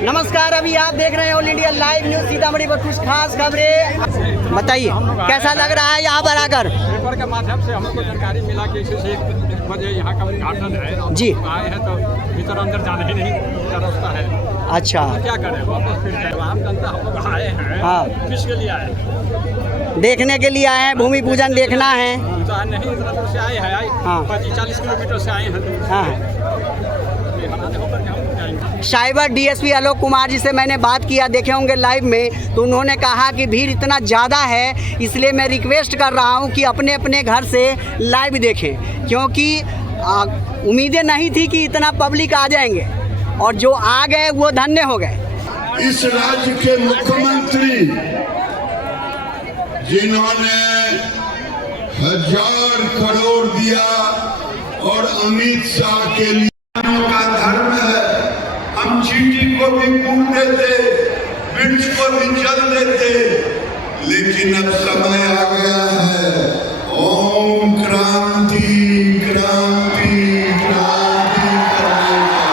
नमस्कार, अभी आप देख रहे हैं all India live news Sitamarhi पर कुछ खास खबरें। बताइए कैसा लग रहा है यहाँ पर आकर? पेपर के माध्यम से हमको जानकारी मिला कि इसी बजे यहाँ का उद्घाटन है जी। आए हैं तो भीतर अंदर जाना ही नहीं का रास्ता है। अच्छा, तो क्या करें, वापस फिर जाए। आम जनता हम लोग आए हैं। हाँ। किसके लिए आए? देखने के लिए आए हैं, भूमि पूजन देखना है। तो नहीं इतना दूर से आए हैं। हाँ। 40 किलोमीटर से आए हैं। हाँ। होकर हम जाएंगे। साइबर डीएसपी आलोक कुमार जी से मैंने बात किया, देखे होंगे लाइव में, तो उन्होंने कहा कि भीड़ इतना ज़्यादा है, इसलिए मैं रिक्वेस्ट कर रहा हूं कि अपने अपने घर से लाइव देखें, क्योंकि उम्मीदें नहीं थी कि इतना पब्लिक आ जाएंगे, और जो आ गए वो धन्य हो गए। इस राज्य के मुख्यमंत्री जिन्होंने 1000 करोड़ दिया और अमित शाह के लिए का धर्म है, हम चींटी को भी कूट देते, मिर्च को भी जल देते, लेकिन अब समय आ गया है। ओम क्रांति क्रांति क्रांति करने का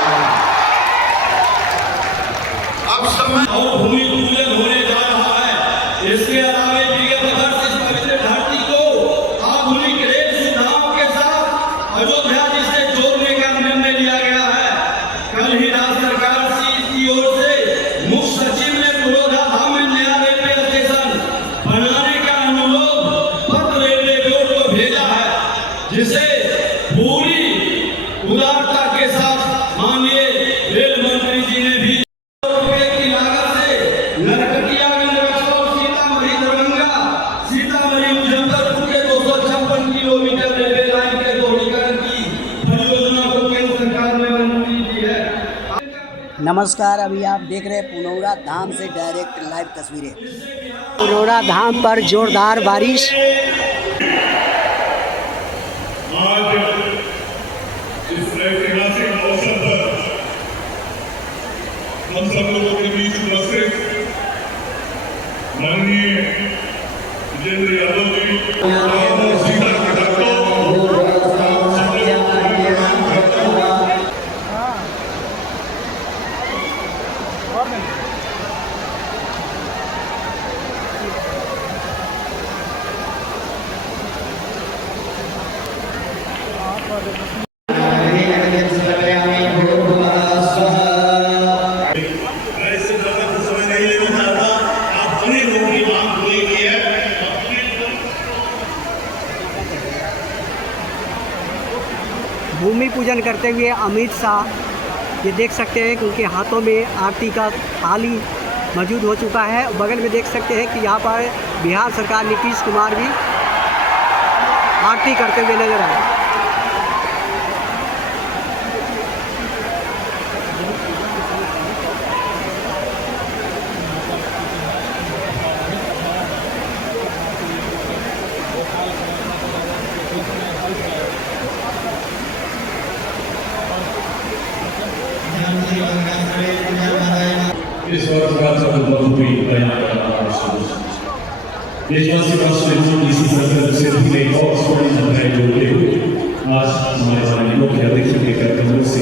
अब समय। और भूमि पूजन होने जा रहा है। इसके अलावा इस पवित्र धरती को आधुनिक रेल सुविधाओं के साथ अयोध्या जी से जोड़ने का निर्णय लिया गया है। कल ही राज्य सरकार की ओर से मुख्य सचिव ने पुरोधा धाम में नया रेलवे स्टेशन बनाने का अनुरोध पत्र रेलवे बोर्ड को भेजा है, जिसे पूरी उदारता के साथ माननीय रेल मंत्री जी ने भी की लागत से नरकटियागंज रक्सौल सीतामढ़ी दरभंगा सीतामढ़ी मुजफ्फरपुर के 256 किलोमीटर रेलवे लाइन के दोहरीकरण की परियोजना को केंद्र सरकार ने मंजूरी दी है। नमस्कार, अभी आप देख रहे हैं पुनौरा धाम से डायरेक्ट लाइव तस्वीरें। पुनौरा धाम पर जोरदार बारिश। आज इस ऐतिहासिक अवसर पर हम सब लोगों के बीच उपस्थित माननीय विजेंद्र यादव जी और सीता कटाको भूमि पूजन करते हुए अमित शाह, ये देख सकते हैं कि उनके हाथों में आरती का थाली मौजूद हो चुका है। बगल में देख सकते हैं कि यहाँ पर बिहार सरकार नीतीश कुमार भी आरती करते हुए नजर आए। इस वर्ष राज्य हुई देशवासी राष्ट्र इसी संदर्भ से भी एक और स्वर्ण संग्रह जोड़ते हुए आज हमारे मुख्य अध्यक्ष के कार्यक्रमों से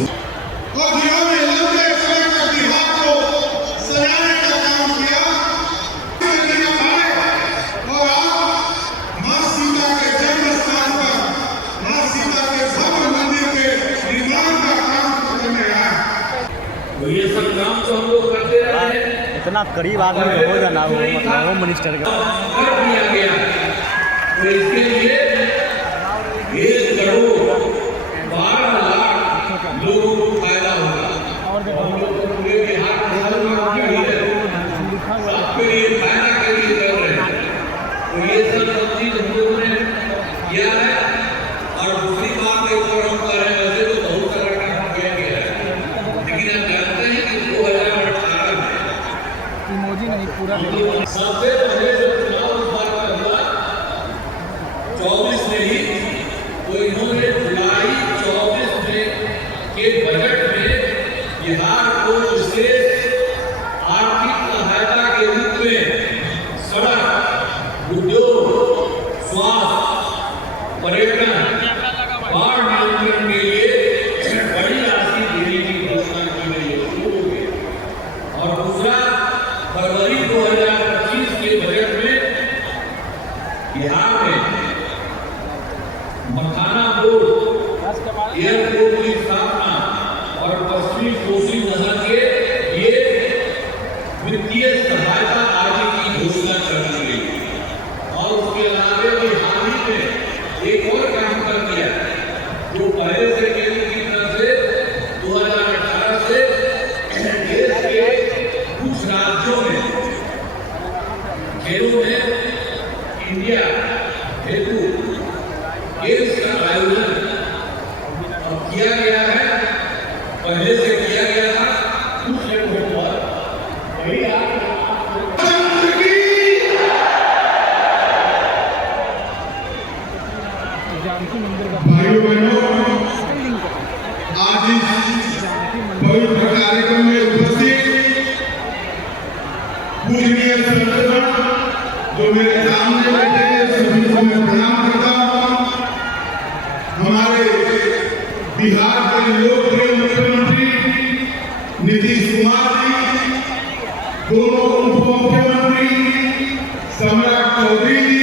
ये सब काम तो हम लोग करते रहे हैं। इतना करीब आदमी हो जाना, वो मतलब होम मिनिस्टर का कर दिया गया। तो इसके लिए 1 करोड़ 12 लाख लोगों को फायदा होगा। हम लोग तो पूरे बिहार सबके लिए फायदा के लिए कर रहे हैं। तो ये सब चीज हम लोगों ने किया है। और दूसरी बात के ऊपर हम कर रहे हैं, वैसे तो बहुत सारा काम किया गया है, लेकिन हम जानते हैं कि 2018 में मोदी नहीं पूरा सबसे पहले जो चुनाव हुआ 24 में ही, तो इन्होंने जुलाई 24 में के बजट में बिहार को विशेष आर्थिक सहायता के रूप में सड़क, उद्योग, स्वास्थ्य, पर्यटन, बाढ़ नियंत्रण के लिए बड़ी राशि देने की घोषणा की गई है। भाइयों बहनों, आज इस पवित्र कार्यक्रम में उपस्थित पूजनीय संतगण जो मेरे सामने बैठे हैं, सभी को मैं प्रणाम करता हूँ। हमारे बिहार के लोकप्रिय मुख्यमंत्री नीतीश कुमार जी, दोनों उप मुख्यमंत्री सम्राट चौधरी जी,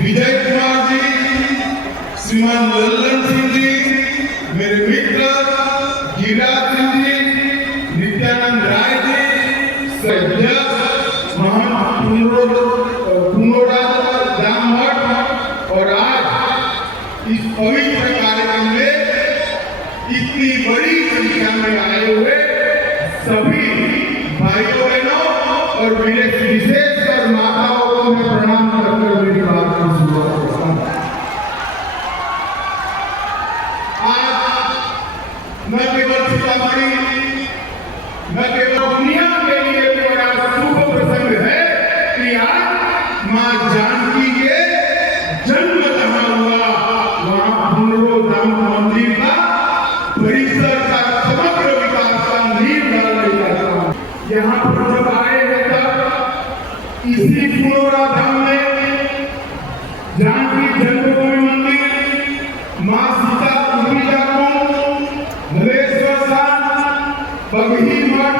विजय कुमार जी, श्रीमान लल्लन सिंह जी, मेरे मित्र गिरिराज सिंह जी, नित्यानंद राय जी, अध्यक्ष महंत पुनोराज दामभट्ट, और आज इस पवित्र कार्यक्रम में इतनी बड़ी संख्या में आए हुए सभी भाइयों बहनों और विशेष कर माताओं को मैं प्रणाम करकर मेरी बात को शुरुआत करता हूँ। न केवल सीतामढ़ी, न केवल दुनिया के लिए बड़ा शुभ प्रसंग है कि आज मां जानकी के जन्म जहां हुआ वहां पुनरोद्धार मंदिर का परिसर का समग्र विकास का नींव डालने जा रहा है। यहाँ पर जब आए हैं तब इसी पुनरोद्धार में जानकी जन्मभूमि मंदिर, मां सीता बगही मठ,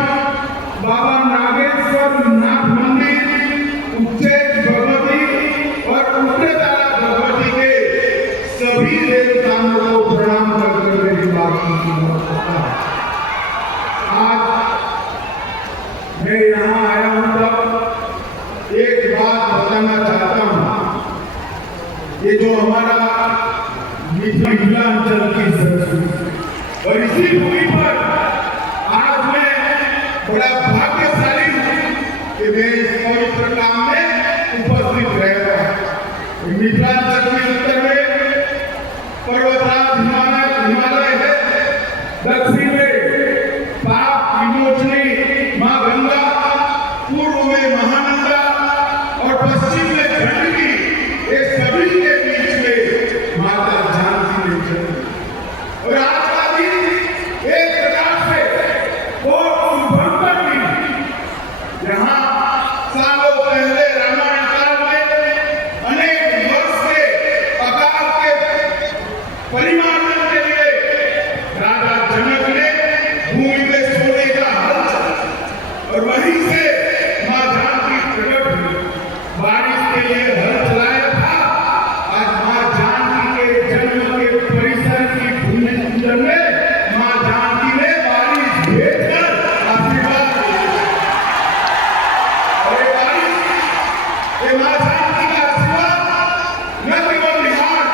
बाबा नागेश्वर नाथ मंदिर, उच्चैठ भगवती और उत्तरतारा भगवती के सभी देवताओं को प्रणाम करके मेरी बात की शुरुआत करता हूं। आज मैं यहाँ आया हूँ तब एक बात बताना चाहता हूँ। ये जो हमारा मिथिलांचल की संस्कृति और इसी भूमि पर आज मैं बड़ा भाग्यशाली हूँ कि मैं इस पवित्र काम में उपस्थित रह रहा हूँ। मिथिलांचल के उत्तर में पर्वतराज हिमालय है, दक्षिण में पाप विमोचनी मां गंगा, पूर्व में महानंदा और पश्चिम में गंडकी। ये सभी के बीच में माता जानकी ने जन्म। और आज का दिन एक प्रकार से यहाँ सालों पहले रामायण काल में अनेक वर्ष के अकाल के परिमार्जन के लिए राजा जनक ने भूमि में सोने का हल चला और वहीं से मां जानकी प्रकट हुई, बारिश के लिए हल चलाया था। आज मां जानकी के जन्म के परिसर की भूमि पूजन में मां जानकी ने बारिश भेजकर आशीर्वाद दिया। और ये मां जानकी का आशीर्वाद न केवल बिहार,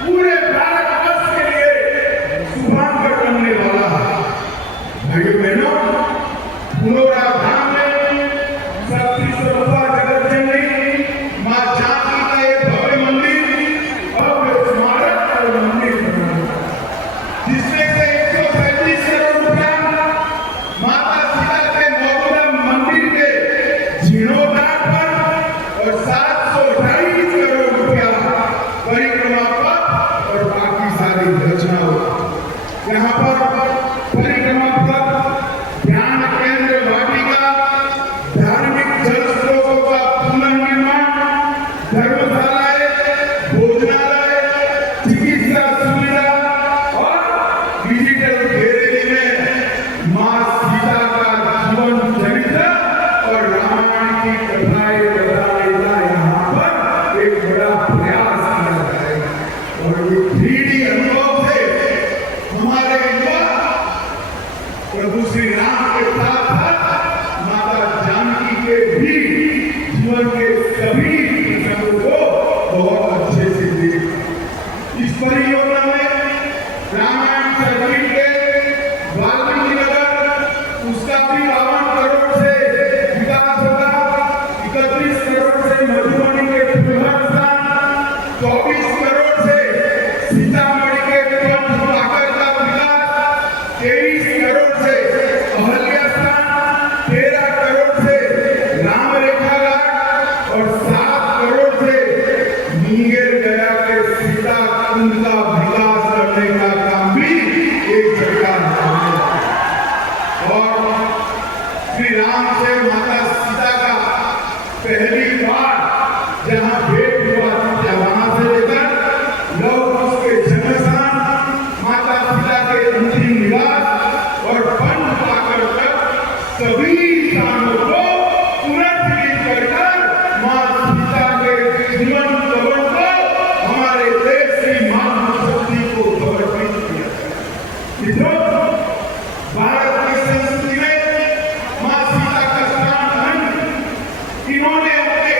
पूरे भारतवर्ष के लिए शुभांकर बनने वाला है। भाइयों बहनों, पुनरोद्धार में शक्ति स्वरूपा जगत जननी मां जानकी का एक भव्य मंदिर, भव्य स्मारक और मंदिर बना, जिसमें से 137 करोड़ रुपया माता सीता के मौजूदा मंदिर के जीर्णोद्धार पर और 728 करोड़ रुपया परिक्रमा पथ और बाकी सारी रचनाओं। यहाँ पर परिक्रमा पथ, ध्यान केंद्र वाटिका, धार्मिक जल स्रोतों का पुनर्निर्माण, धर्मशालाएं, भोजनालय, चिकित्सा सुविधा और डिजिटल गैलरी में मां सीता का जीवन चरित्र और रामायण की कथाएं बताने का यहाँ पर एक बड़ा प्रयास किया जाएगा। और ये 3D अनुभव से हमारे युवा प्रभु श्री राम के साथ साथ माता जानकी के भी जीवन के सभी प्रसंगों को बहुत अच्छे से देख। इस परियोजना में रामायण सर्किट के वाल्मीकि नगर, उसका भी 52 करोड़ से विकास होगा, 31 करोड़ से मधुबनी के फुलहर स्थान, 24 करोड़ से सीतामढ़ी के पंचपाकर का विकास, 23 करोड़ से अहल्या स्थान, 13 राम से माता सीता का पहली बार जहाँ भेंट हुआ था, वहां से लेकर लव कुश के जन्मस्थान, माता सीता के अंतिम निवास और वन पाकर तक सभी स्थानों को पुनर्जीवित कर माँ सीता के जीवन कवच को हमारे देश की मातृ शक्ति को समर्पित किया। मित्रों, भारत की संस्कृति में माँ सीता का स्थान नहीं। इन्होंने अपने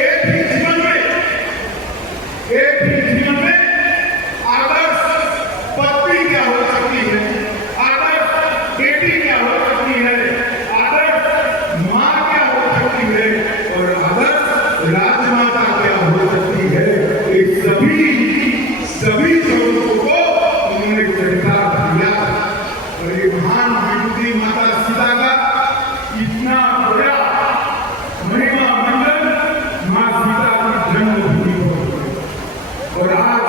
एक ही जीवन में आदर्श पत्नी क्या हो सकती है, आदर्श बेटी क्या हो सकती है, आदर्श माँ क्या हो सकती है और आदर्श राजमाता क्या हो सकती है, ये सभी स्वरूपों को उन्होंने स्वीकार किया। और ये महान विभूति माता सीता का इतना बड़ा महिमा मंडल माँ सीता की जन्मभूमि हो। और आज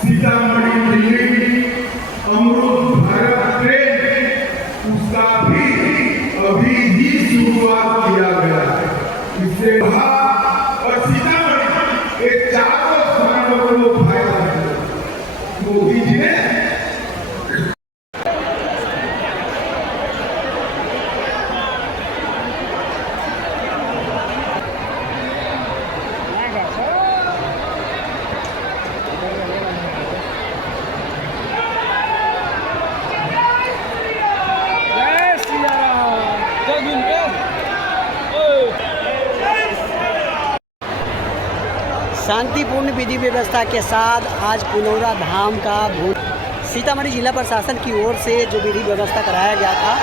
सीतामढ़ी दिल्ली अमृत भारत ट्रेन उसका भी अभी ही शुरुआत किया गया है। इससे और सीतामढ़ी एक चारों स्थानों को फायदा है। मोदी जी ने शांतिपूर्ण विधि व्यवस्था के साथ आज पुनौरा धाम का सीतामढ़ी जिला प्रशासन की ओर से जो विधि व्यवस्था कराया गया था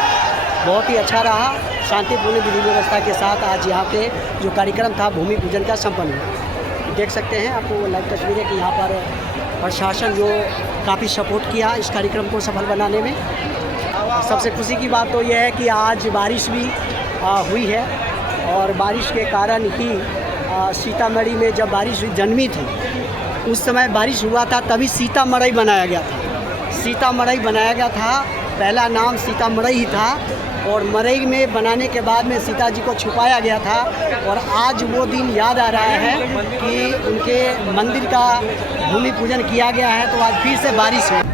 बहुत ही अच्छा रहा। शांतिपूर्ण विधि व्यवस्था के साथ आज यहाँ पे जो कार्यक्रम था भूमि पूजन का संपन्न हुआ। देख सकते हैं आपको लाइव तस्वीरें कि यहाँ पर प्रशासन जो काफ़ी सपोर्ट किया इस कार्यक्रम को सफल बनाने में। सबसे खुशी की बात तो यह है कि आज बारिश भी हुई है और बारिश के कारण ही सीतामढ़ी में जब बारिश जन्मी थी उस समय बारिश हुआ था, तभी सीतामढ़ी बनाया गया था। सीतामढ़ी बनाया गया था, पहला नाम सीतामढ़ी ही था और मरई में बनाने के बाद में सीता जी को छुपाया गया था। और आज वो दिन याद आ रहा है कि उनके मंदिर का भूमि पूजन किया गया है, तो आज फिर से बारिश है।